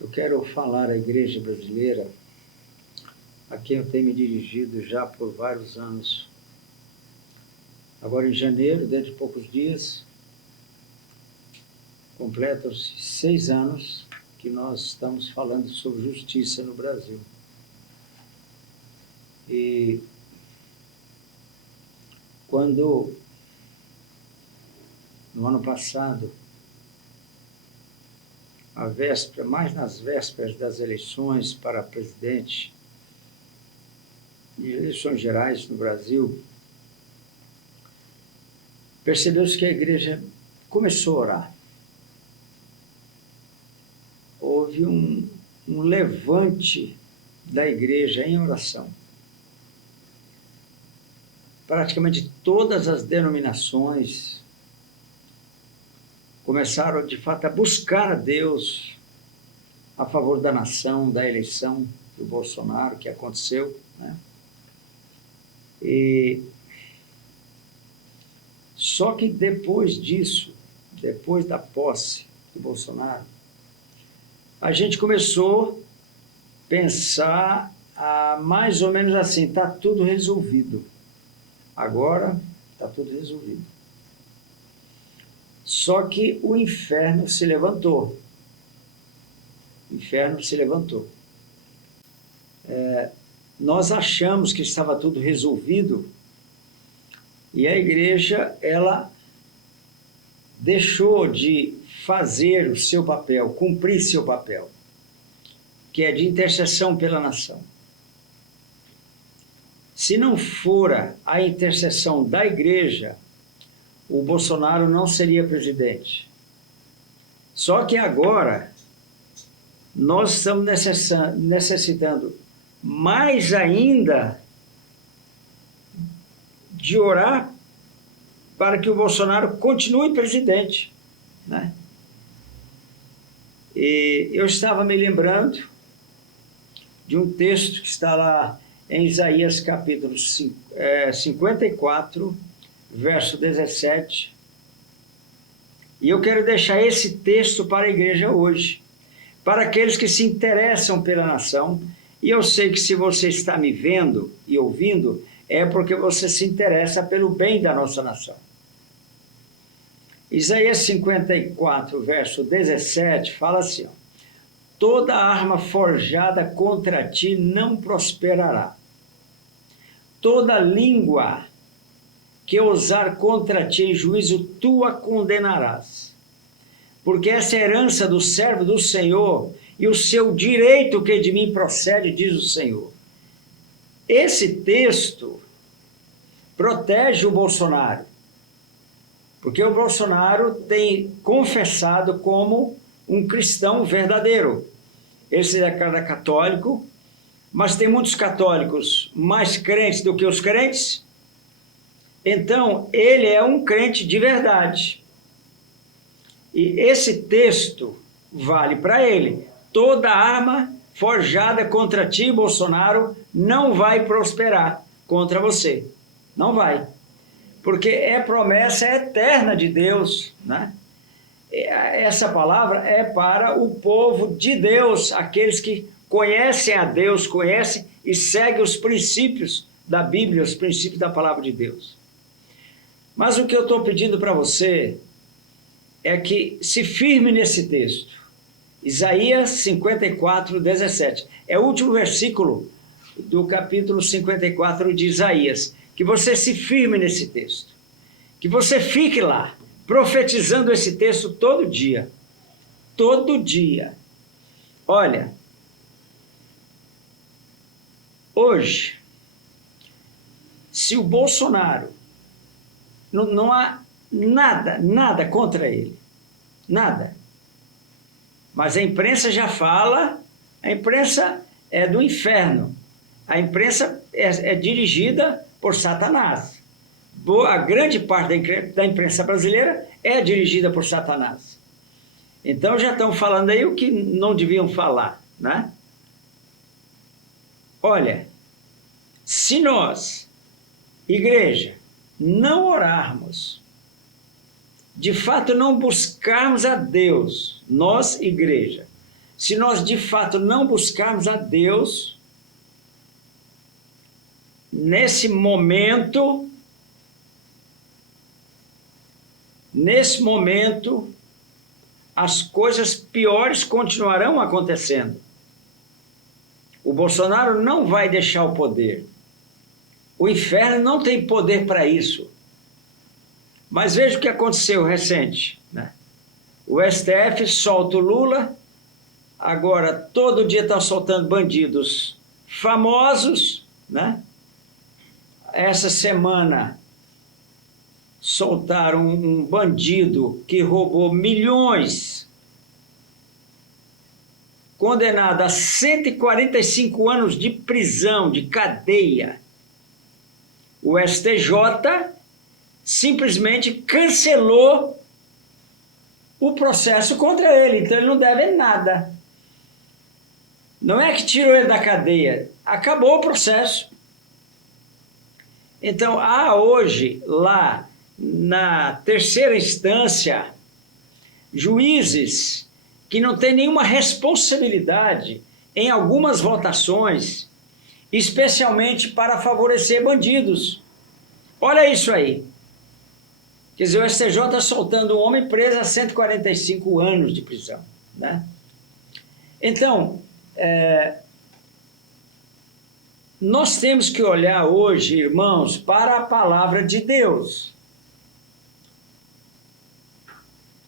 Eu quero falar à igreja brasileira, a quem eu tenho me dirigido já por vários anos. Agora em janeiro, dentro de poucos dias, completam-se 6 anos que nós estamos falando sobre justiça no Brasil. E quando, no ano passado, a véspera, mais nas vésperas das eleições para presidente e eleições gerais no Brasil, percebeu-se que a igreja começou a orar. Houve um levante da igreja em oração. Praticamente todas as denominações começaram, de fato, a buscar a Deus a favor da nação, da eleição do Bolsonaro, que aconteceu, né? E só que depois disso, depois da posse do Bolsonaro, a gente começou a pensar mais ou menos assim, está tudo resolvido. Agora está tudo resolvido. Só que o inferno se levantou. O inferno se levantou. Nós achamos que estava tudo resolvido e a igreja, ela deixou de fazer o seu papel, cumprir seu papel, que é de intercessão pela nação. Se não fora a intercessão da igreja, o Bolsonaro não seria presidente. Só que agora nós estamos necessitando mais ainda de orar para que o Bolsonaro continue presidente, né? E eu estava me lembrando de um texto que está lá em Isaías capítulo 54, verso 17. E eu quero deixar esse texto para a igreja hoje, para aqueles que se interessam pela nação. E eu sei que se você está me vendo e ouvindo, é porque você se interessa pelo bem da nossa nação. Isaías 54, verso 17, fala assim: ó, toda arma forjada contra ti não prosperará. Toda língua que ousar contra ti em juízo, tu a condenarás. Porque essa é a herança do servo do Senhor e o seu direito que de mim procede, diz o Senhor. Esse texto protege o Bolsonaro, porque o Bolsonaro tem confessado como um cristão verdadeiro. Ele se declara católico, mas tem muitos católicos mais crentes do que os crentes. Então, ele é um crente de verdade. E esse texto vale para ele. Toda arma forjada contra ti, Bolsonaro, não vai prosperar contra você. Não vai. Porque é promessa eterna de Deus, né? Essa palavra é para o povo de Deus, aqueles que conhecem a Deus, conhecem e seguem os princípios da Bíblia, os princípios da palavra de Deus. Mas o que eu estou pedindo para você é que se firme nesse texto. Isaías 54, 17. É o último versículo do capítulo 54 de Isaías. Que você se firme nesse texto. Que você fique lá, profetizando esse texto todo dia. Todo dia. Olha, hoje, se o Bolsonaro, não há nada contra ele. Nada. Mas a imprensa já fala, a imprensa é do inferno. A imprensa é dirigida por Satanás. A grande parte da imprensa brasileira é dirigida por Satanás. Então já estão falando aí o que não deviam falar, né? Olha, se nós, igreja, não orarmos, de fato não buscarmos a Deus, nós, igreja, se nós de fato não buscarmos a Deus, nesse momento, as coisas piores continuarão acontecendo. O Bolsonaro não vai deixar o poder. O inferno não tem poder para isso. Mas veja o que aconteceu recente, né? O STF solta o Lula, agora todo dia está soltando bandidos famosos, né? Essa semana soltaram um bandido que roubou milhões, condenado a 145 anos de prisão, de cadeia. O STJ simplesmente cancelou o processo contra ele, então ele não deve nada. Não é que tirou ele da cadeia, acabou o processo. Então, há hoje, lá na terceira instância, juízes que não têm nenhuma responsabilidade em algumas votações, especialmente para favorecer bandidos. Olha isso aí. Quer dizer, o STJ está soltando um homem preso a 145 anos de prisão, né? Então, nós temos que olhar hoje, irmãos, para a palavra de Deus.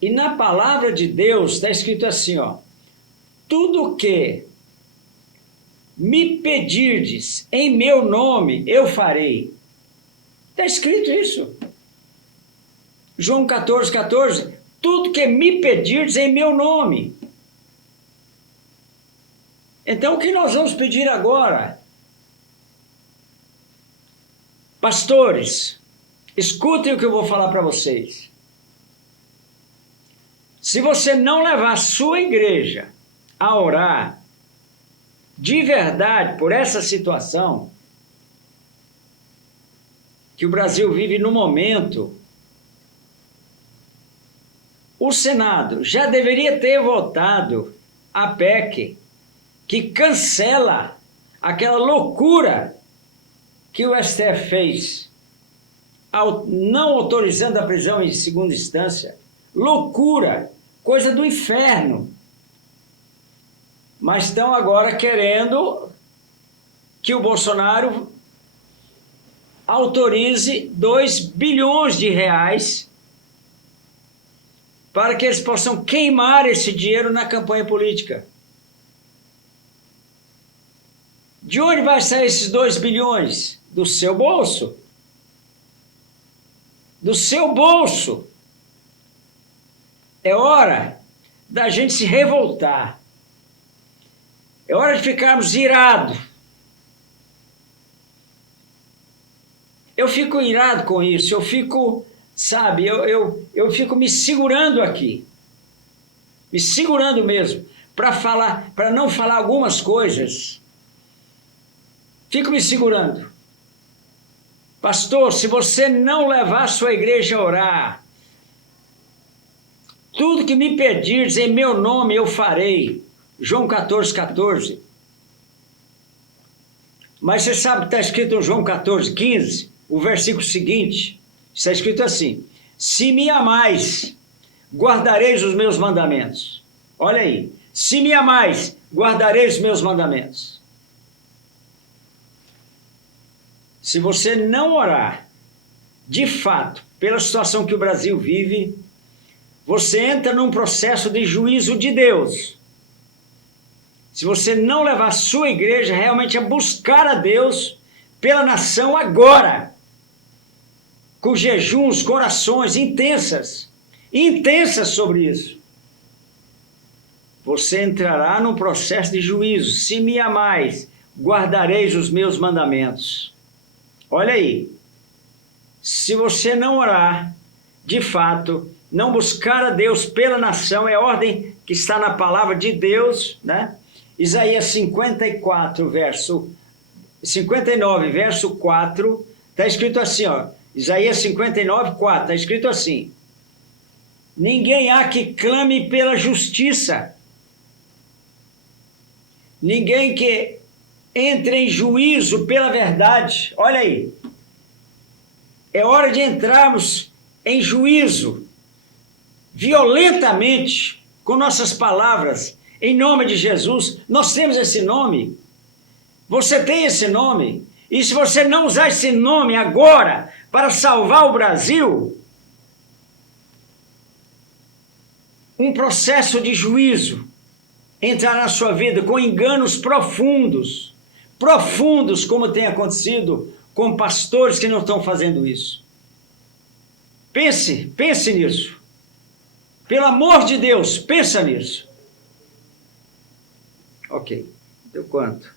E na palavra de Deus está escrito assim, ó: tudo que me pedirdes em meu nome, eu farei. Está escrito isso. João 14, 14. Tudo que me pedirdes em meu nome. Então, o que nós vamos pedir agora? Pastores, escutem o que eu vou falar para vocês. Se você não levar a sua igreja a orar de verdade por essa situação que o Brasil vive no momento, o Senado já deveria ter votado a PEC que cancela aquela loucura que o STF fez, não autorizando a prisão em segunda instância. Loucura, coisa do inferno. Mas estão agora querendo que o Bolsonaro autorize 2 bilhões de reais para que eles possam queimar esse dinheiro na campanha política. De onde vai sair esses 2 bilhões? Do seu bolso. Do seu bolso. É hora da gente se revoltar. É hora de ficarmos irados. Eu fico irado com isso, eu fico, sabe, eu fico me segurando aqui. Me segurando mesmo, para não falar algumas coisas. Fico me segurando. Pastor, se você não levar a sua igreja a orar, tudo que me pedires em meu nome eu farei. João 14, 14. Mas você sabe que está escrito em João 14, 15, o versículo seguinte, está escrito assim: se me amais, guardareis os meus mandamentos. Olha aí, se me amais, guardareis os meus mandamentos. Se você não orar, de fato, pela situação que o Brasil vive, você entra num processo de juízo de Deus. Se você não levar a sua igreja realmente a buscar a Deus pela nação agora, com jejuns, com orações intensas sobre isso, você entrará num processo de juízo. Se me amais, guardareis os meus mandamentos. Olha aí, se você não orar, de fato, não buscar a Deus pela nação, é a ordem que está na palavra de Deus, né? Isaías 59, verso 4, está escrito assim, ó, Isaías 59, 4, está escrito assim: ninguém há que clame pela justiça, ninguém que entre em juízo pela verdade. Olha aí, é hora de entrarmos em juízo violentamente com nossas palavras, em nome de Jesus. Nós temos esse nome, você tem esse nome, e se você não usar esse nome agora para salvar o Brasil, um processo de juízo entrará na sua vida com enganos profundos, profundos, como tem acontecido com pastores que não estão fazendo isso. Pense nisso. Pelo amor de Deus, pensa nisso. Ok, deu quanto?